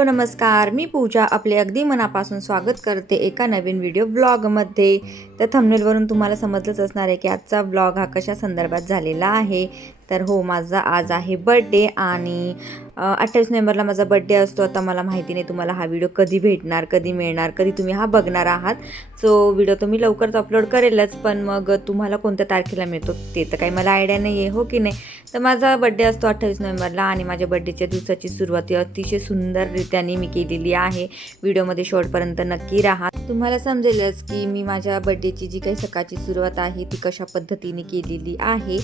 Hello नमस्कार. मी पूजा. आपले अगदी मनापासून स्वागत करते एका नवीन व्हिडिओ ब्लॉगमध्ये तर थंबनेलवरून तुम्हाला समजलंच असणार आहे की आजचा ब्लॉग हा कशा संदर्भात झालेला आहे. तर हो माझा आज आहे बड्डे आणि अठ्ठावीस नोव्हेंबरला माझा बड्डे असतो. आता मला माहिती नाही तुम्हाला हा व्हिडिओ कधी भेटणार कधी मिळणार कधी तुम्ही हा बघणार आहात. सो व्हिडिओ तर मी लवकरच अपलोड करेलच पण मग तुम्हाला कोणत्या तारखेला मिळतो ते तर काही मला आयडिया नाही आहे हो की नाही? तर माझा बड्डे असतो अठ्ठावीस नोव्हेंबरला आणि माझ्या बड्डेच्या दिवसाची सुरुवात अतिशय सुंदररित्याने मी केलेली आहे. व्हिडिओमध्ये शेवटपर्यंत नक्की राहा. तुम्हाला समजेलच की मी माझ्या बड्डेची जी काही सकाळची सुरुवात आहे ती कशा पद्धतीने केलेली आहे.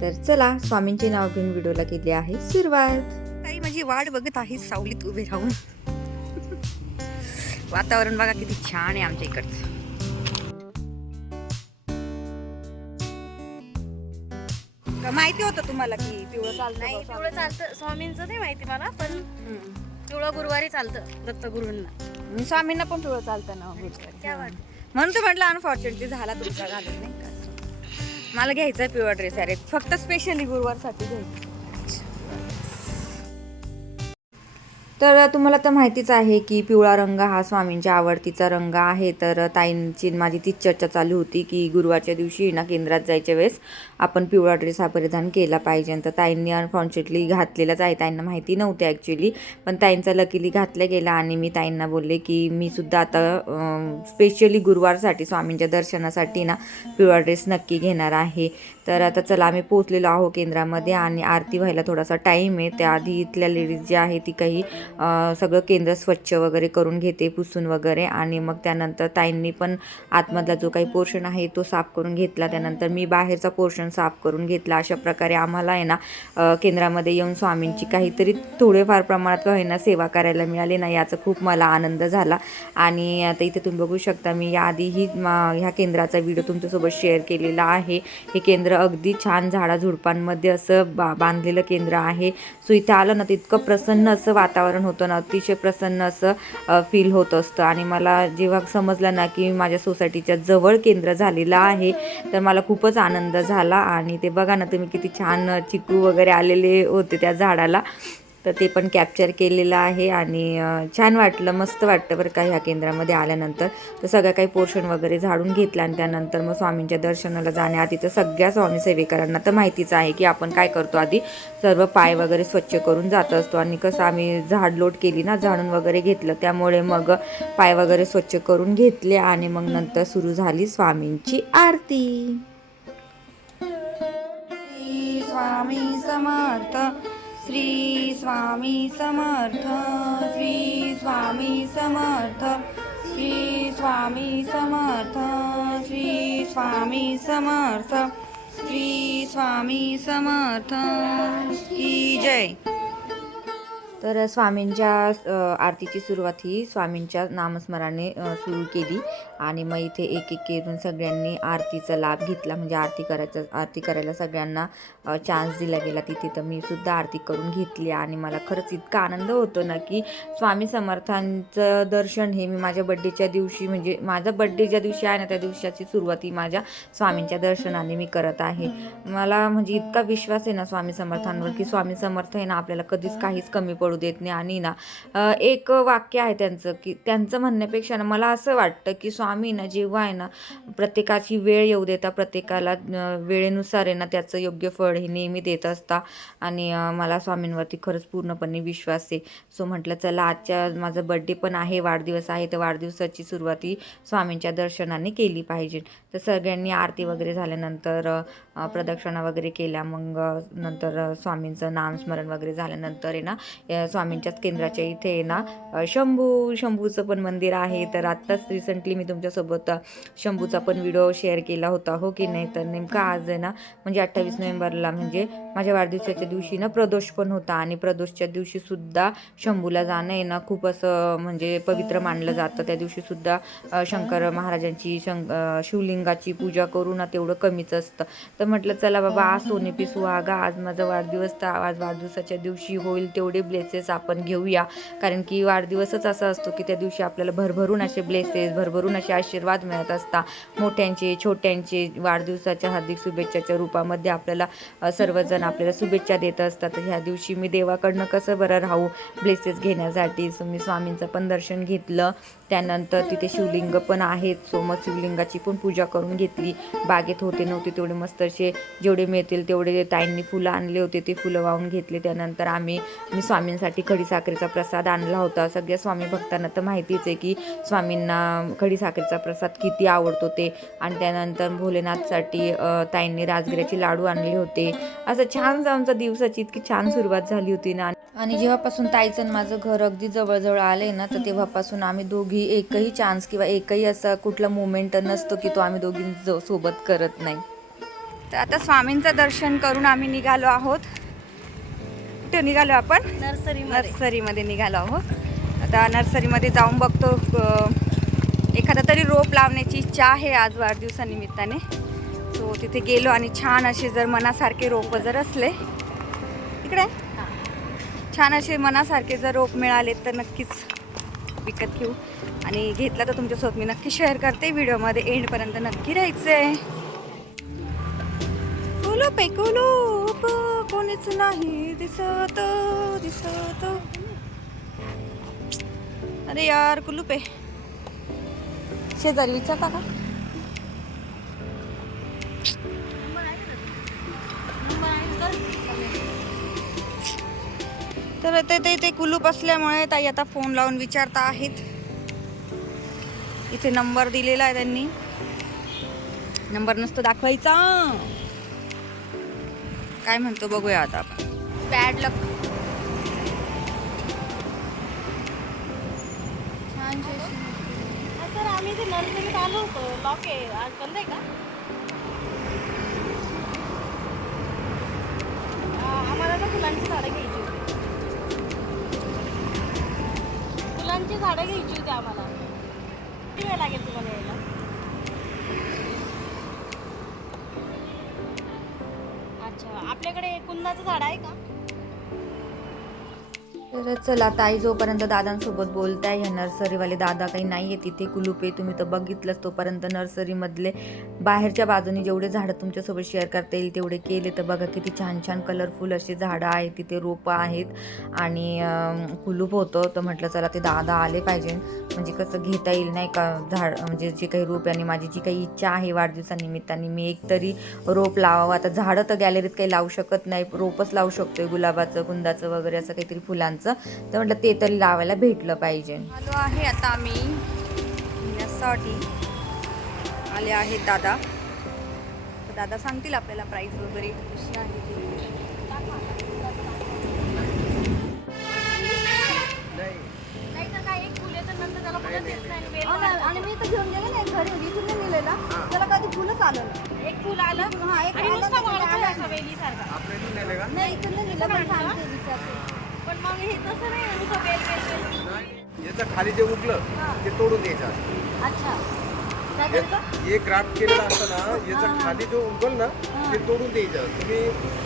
तर चला स्वामींचे नाव घेऊन व्हिडिओला केली आहे. सुरुवात. ताई माझी वाट बघत आहे सावलीत उभे राहून. वातावरण बघा किती छान आहे आमच्या इकडचं. माहिती होतं तुम्हाला की पिवळं चालतं नाही पिवळं चालतं. स्वामींचं नाही माहिती मला पण. पिवळं गुरुवारी चालतं दत्तगुरूंना. स्वामींना पण पिवळं चालतं ना गुरुवारी. म्हणून तर म्हटलं अनफॉर्च्युनेटली झाला तुमचा घालून. नाही मला घ्यायचा आहे पिवळा ड्रेस अरे. फक्त स्पेशली गुरुवारसाठी घ्यायचा तर तुम्हाला तर माहितीच आहे की पिवळा रंग हा स्वामींच्या आवडतीचा रंग आहे. तर ताईंची माझी तीच चर्चा चालू होती की गुरुवारच्या दिवशी ना केंद्रात जायच्या वेळेस आपण पिवळा ड्रेस हा परिधान केला पाहिजे. तर ताईंनी अनफॉर्च्युनेटली घातलेलाच आहे. ताईंना माहिती नव्हते ॲक्च्युली पण ताईंचा लकीली घातला गेला आणि मी ताईंना बोलले की मी सुद्धा आता स्पेशली गुरुवारसाठी स्वामींच्या दर्शनासाठी ना पिवळा ड्रेस नक्की घेणार आहे. तर आता चला आम्ही पोचलेलो आहो केंद्रामध्ये आणि आरती व्हायला थोडासा टाईम आहे. त्याआधी इथल्या लेडीज ज्या आहे ती काही सगळं केंद्र स्वच्छ वगैरे करून घेते पुसून वगैरे. आणि मग त्यानंतर ताईंनी पण आतमधला जो काही पोर्शन आहे तो साफ करून घेतला. त्यानंतर मी बाहेरचा पोर्शन साफ करून घेतला. अशा प्रकारे आम्हाला आहे ना केंद्रामध्ये येऊन स्वामींची काहीतरी थोडेफार प्रमाणात का ना सेवा करायला मिळाली ना याचा खूप मला आनंद झाला. आणि आता इथे तुम्ही बघू शकता मी याआधीही ह्या केंद्राचा व्हिडिओ तुमच्यासोबत शेअर केलेला आहे. हे केंद्र अगदी छान झाडाझुडपांमध्ये असं बा बांधलेलं केंद्र आहे. सो इथे आलं ना तर इतकं प्रसन्न असं वातावरण होतं ना अतिशय प्रसन्न असं फील होत असतं. आणि मला जेव्हा समजलं ना की माझ्या सोसायटीच्या जवळ केंद्र झालेलं आहे तर मला खूपच आनंद झाला. आणि ते बघा ना तुम्ही किती छान चिकू वगैरे आलेले होते त्या झाडाला. तर ते पण कॅप्चर केलेलं आहे आणि छान वाटलं मस्त वाटतं बरं का ह्या केंद्रामध्ये आल्यानंतर. तर सगळं काही पोर्शन वगैरे झाडून घेतलं आणि त्यानंतर मग स्वामींच्या दर्शनाला जाण्याआधी तर सगळ्या स्वामी सेवेकरांना तर माहितीच आहे की आपण काय करतो आधी. सर्व पाय वगैरे स्वच्छ करून जात असतो आणि कसं आम्ही झाडलोट केली ना झाडून वगैरे घेतलं त्यामुळे मग पाय वगैरे स्वच्छ करून घेतले आणि मग नंतर सुरू झाली स्वामींची आरती. स्वामी समर्थ. श्री स्वामी समर्थ श्री स्वामी समर्थ श्री स्वामी समर्थ श्री स्वामी समर्थ श्री स्वामी समर्थ की जय। तर स्वामींच्या आरतीची सुरुवात ही स्वामींच्या नामस्मराने सुरू केली. आणि मग इथे एक एक करून सगळ्यांनी आरतीचा लाभ घेतला. म्हणजे आरती करायचा आरती करायला सगळ्यांना चान्स दिला गेला. तिथे तर मी सुद्धा आरती करून घेतली. आणि मला खरंच इतका आनंद होतो ना की स्वामी समर्थांचं दर्शन हे मी माझ्या बड्डेच्या दिवशी म्हणजे माझा बड्डे ज्या दिवशी आहे ना त्या दिवसाची सुरुवात ही माझ्या स्वामींच्या दर्शनाने मी करत आहे. मला म्हणजे इतका विश्वास आहे ना स्वामी समर्थांवर की स्वामी समर्थ आहे ना आपल्याला कधीच काहीच कमी पडू देत नाही. आणि ना एक वाक्य आहे त्यांचं की त्यांचं म्हणण्यापेक्षा ना मला असं वाटतं की स्वामी ना जेव्हा आहे ना प्रत्येकाची वेळ येऊ देता प्रत्येकाला वेळेनुसार आहे ना त्याचं योग्य फळ हे नेहमी देत असता. आणि मला स्वामींवरती खरंच पूर्णपणे विश्वास आहे. सो म्हटलं चला आजच्या माझा बड्डे पण आहे वाढदिवस आहे तर वाढदिवसाची सुरुवात ही स्वामींच्या दर्शनाने केली पाहिजे. तर सगळ्यांनी आरती वगैरे झाल्यानंतर प्रदक्षिणा वगैरे केल्या मग नंतर स्वामींचं नामस्मरण वगैरे झाल्यानंतर आहे ना स्वामींच्याच केंद्राच्या इथे आहे ना शंभू शंभूचं पण मंदिर आहे. तर आत्ताच रिसेंटली मी तुमच्यासोबत शंभूचा पण व्हिडिओ शेअर केला होता हो की नाही? तर नेमका आज आहे ना म्हणजे अठ्ठावीस नोव्हेंबरला म्हणजे माझ्या वाढदिवसाच्या दिवशी ना प्रदोष पण होता. आणि प्रदोषच्या दिवशीसुद्धा शंभूला जाणं आहे ना खूप असं म्हणजे पवित्र मानलं जातं. त्या दिवशीसुद्धा शंकर महाराजांची शंक शिवलिंगाची पूजा करू ना तेवढं कमीच असतं. तर म्हटलं चला बाबा आज सोने पी सुहागा आज माझा वाढदिवस तर आज वाढदिवसाच्या दिवशी होईल तेवढे ब्लेस ब्लेसेस आपण घेऊया. कारण की वाढदिवसच असा असतो की त्या दिवशी आपल्याला भरभरून असे ब्लेसेस भरभरून असे आशीर्वाद मिळत असतात. मोठ्यांचे छोट्यांचे वाढदिवसाच्या हार्दिक शुभेच्छाच्या रूपामध्ये आपल्याला सर्वजण आपल्याला शुभेच्छा देत असतात. तर ह्या दिवशी मी देवाकडनं कसं बरं राहू? ब्लेसेस घेण्यासाठी. सो मी स्वामींचं पण दर्शन घेतलं. त्यानंतर तिथे शिवलिंग पण आहेत. सो मग शिवलिंगाची पण पूजा करून घेतली. बागेत होते नव्हते तेवढे मस्त असे जेवढे मिळतील तेवढे ताईंनी फुलं आणले होते ते फुलं वाहून घेतले. त्यानंतर आम्ही मी स्वामींसाठी खडीसाखरेचा प्रसाद आणला होता. सगळ्या स्वामी भक्तांना तर माहितीच आहे की स्वामींना खडीसाखरेचा प्रसाद किती आवडतो ते. आणि त्यानंतर भोलेनाथसाठी ताईंनी राजगिऱ्याचे लाडू आणले होते. असं छान आमचा दिवसाची इतकी छान सुरुवात झाली होती. ना आणि जेव्हापासून ताईचं आणि माझं घर अगदी जवळजवळ आले ना तर तेव्हापासून आम्ही दोघी एकही चान्स किंवा एकही असा कुठला मुमेंट नसतो की तो आम्ही दोघी ज- सोबत करत नाही. तर आता स्वामींचं दर्शन करून आम्ही निघालो आहोत. कुठे निघालो आपण? नर्सरी नर्सरीमध्ये निघालो आहोत. आता नर्सरीमध्ये जाऊन बघतो एखादा तरी रोप लावण्याची इच्छा आहे आज वाढदिवसानिमित्ताने. सो तिथे गेलो आणि छान असे जर मनासारखे रोपं जर असले इकडे. छान असे मनासारखे जर रोप मिळाले तर नक्कीच विकत घेऊ. आणि घेतला तर तुमच्यासोबत मी नक्की शेअर करते. व्हिडिओमध्ये एंडपर्यंत नक्की राहायचं आहे कुलूप आहे कुलूप कोणीच नाही दिसत दिसत. अरे यार कुलूप आहे. शेजारी विचारता का? तर ते ते ते कुलूप असल्यामुळे ताई आता फोन लावून विचारता आहेत. इथे नंबर दिलेला आहे त्यांनी. नंबर नसतो दाखवायचा. काय म्हणतो बघूया आता आपण. बॅड लक सर आम्ही ते नर्सरीत आलो होतो. लॉक आहे. आज बंद आहे का? आ, आम्हाला ना फुलांची झाडं घ्यायची. फुलांची झाडं घ्यायची होती आम्हाला. किती वेळ लागेल तुम्हाला यायला? अच्छा आपल्याकडे कुंदाचं झाड आहे का? तर चला ताई जोपर्यंत दादांसोबत बोलताय ह्या नर्सरीवाले दादा काही नाही आहे तिथे कुलूप आहे तुम्ही तर बघितलंच तोपर्यंत नर्सरीमधले बाहेरच्या बाजूने जेवढे झाडं तुमच्यासोबत शेअर करता येईल तेवढे केले तर बघा किती छान छान कलरफुल असे झाडं आहेत तिथे रोपं आहेत आणि कुलूप होतं. तर म्हटलं चला ते दादा आले पाहिजे. म्हणजे कसं घेता येईल नाही का झाड म्हणजे जे काही रोप आणि माझी जी काही इच्छा आहे वाढदिवसानिमित्ताने मी एक तरी रोप लावावं. आता झाडं तर गॅलरीत काही लावू शकत नाही रोपच लावू शकतोय गुलाबाचं कुंदाचं वगैरे असं काहीतरी फुलांचं. तर म्हटलं ते तरी लावायला भेटलं पाहिजे. आलो आहे आता आम्ही घेण्यासाठी आले आहेत दादा. तर दादा सांगतील आपल्याला प्राईस वगैरे कशी आहे ती. नाही तर काय एक फुल येतं नंतर त्याला फुलंच येत नाही आणि मी तर घेऊन गेले नाही घरी नाही नेलेला त्याला कधी फुलंच आलं नाही. एक फुल आलं हा, एक आलं नाही नाही नेलं पण सांगते विचारते. मग हे तसं नाही ना, नुसतं वेल वेल वेल याचं खाली जे उगलं ते तोडून द्यायचं असतं. अच्छा. काय हे- करायचं? हे ग्राफ्ट केलेलं असतं ना याचं खाली जो उगल ना ते तोडून द्यायचं. तुम्ही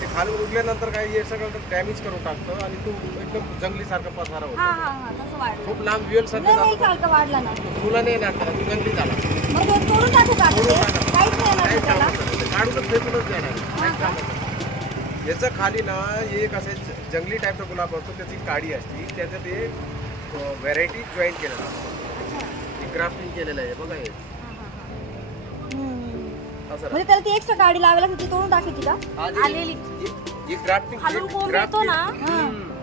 ते खाली उगल्यानंतर काय हे सगळं डॅमेज करून टाकतं आणि तो एकदम जंगलीसारखा पसारा हा होतो. हा हा तसं वाढलं. खूप लांब वेल सारखं नाही नाही जातो. सारखं वाढला ना. तुला नाही त्याला तू जंगली झाला. मग तो तोडून टाकू का? तोडून ते? टाका. काहीच नाही येणार काही त्याला. कामाचं नाही. ते काढूनच फेकूनच देणार. नाही. याचं खाली ना एक असे जंगली टाईपचा गुलाब असतो त्याची काडी असते त्याचं ते व्हरायटी जॉईन केलेलं असतं. ग्राफ्टिंग केलेलं आहे बघा हे. असं म्हणजे त्याला ती एक्स्ट्रा गाडी लावायला ती तोडून टाकायची का? आलेली. ही ग्राफ्टिंग खालून कोंब येतो ना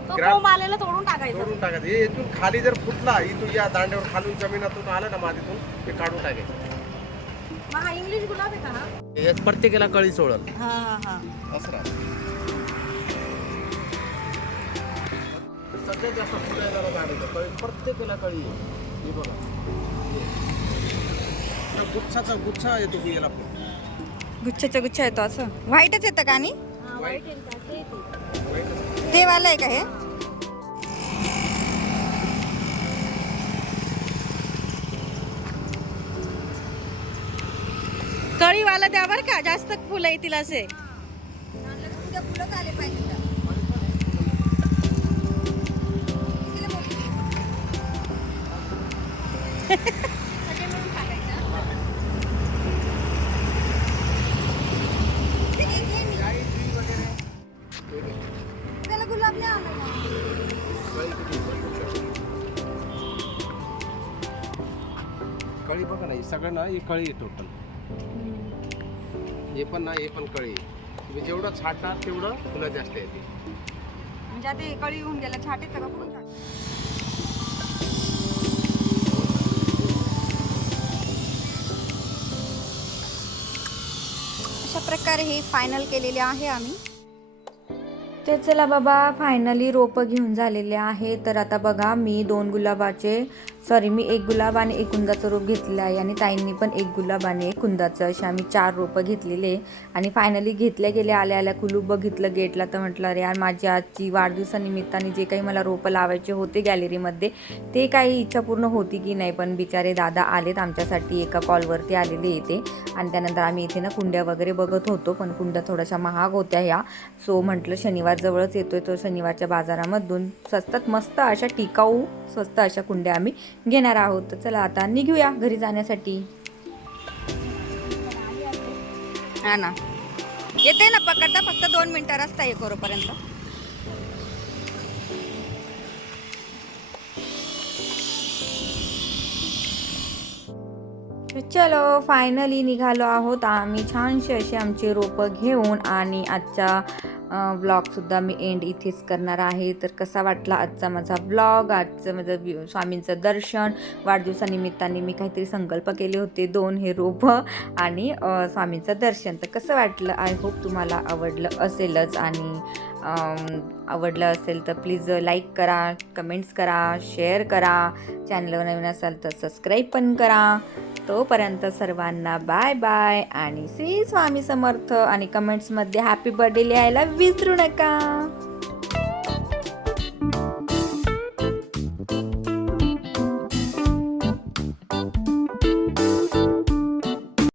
तो कोंब आलेला तोडून टाकायचा. तोडून टाकायचं. हे इथून खाली जर फुटला इथून या दांड्यावर खालून जमिनातून आलं ना मातीतून ते काढून टाकायचं. मग हा इंग्लिश गुलाब आहे का हा? यात प्रत्येकाला कळी सोडल हा हा. हा सगळ्यात जास्त झाड कळी प्रत्येकाला कळी. आहे हे बघा. हे. त्या गुच्छाचा गुच्छा येतो की याला फुल गुच्छाच्या गुच्छा येतो असं. व्हाईटच येतं का आणि? हा वाईट आहे का ते ते. वाईट. ते वाला आहे का हे? कळीवाला द्या बरं का जास्त फुलं येतील असे. कळी बघा नाही सगळं ना ही कळी टोटल पण ना हे पण कळी. तुम्ही जेवढं छाटणार तेवढं फुलं जास्त येते म्हणजे आता हे कळी येऊन गेला छाटेचं का कुठून छाट अशा प्रकारे हे फायनल केलेले आहे आम्ही. ते चला बाबा फायनली रोपं घेऊन झालेले आहे. तर आता बघा मी दोन गुलाबाचे सॉरी मी एक गुलाब आणि एक कुंदाचं रोप घेतलेलं आहे आणि ताईंनी पण एक गुलाब आणि एक कुंदाचं असे आम्ही चार रोपं घेतलेले आणि फायनली घेतल्या गेल्या आल्या आल्या कुलूप बघितलं गेटला तर म्हटलं अरे यार माझी आजची वाढदिवसानिमित्ताने जे काही मला रोपं लावायचे होते गॅलरीमध्ये ते काही इच्छा पूर्ण होती की नाही पण बिचारे दादा आलेत आमच्यासाठी एका कॉलवरती आलेले येते आणि त्यानंतर आम्ही इथे ना कुंड्या वगैरे बघत होतो पण कुंड्या थोड्याशा महाग होत्या ह्या. सो म्हटलं शनिवार जवळच येतोय तो शनिवारच्या बाजारामधून स्वस्तात मस्त अशा टिकाऊ स्वस्त अशा कुंड्या आम्ही घेणार आहोत. चला आता निघूया घरी जाण्यासाठी. हा ना. येते ना पकडता फक्त दोन मिनटं रस्ता हे करोपर्यंत. चलो फायनली निघालो आहोत आम्ही. छानसे असे आमचे रोपं घेऊन आणि आजच्या ब्लॉगसुद्धा मी एंड इथेच करणार आहे. तर कसा वाटला आजचा माझा ब्लॉग आजचं माझं स्वामींचं दर्शन वाढदिवसानिमित्ताने मी काहीतरी संकल्प केले होते दोन हे रोपं आणि स्वामींचं दर्शन. तर कसं वाटलं? आय होप तुम्हाला आवडलं असेलच आणि आवडलं असेल तर प्लीज लाईक करा कमेंट्स करा शेअर करा. चॅनलवर नवीन असाल तर सबस्क्राईब पण करा. तोपर्यंत सर्वांना बाय बाय आणि श्री स्वामी समर्थ आणि कमेंट्समध्ये हॅपी बर्थडे लिहायला विसरू नका.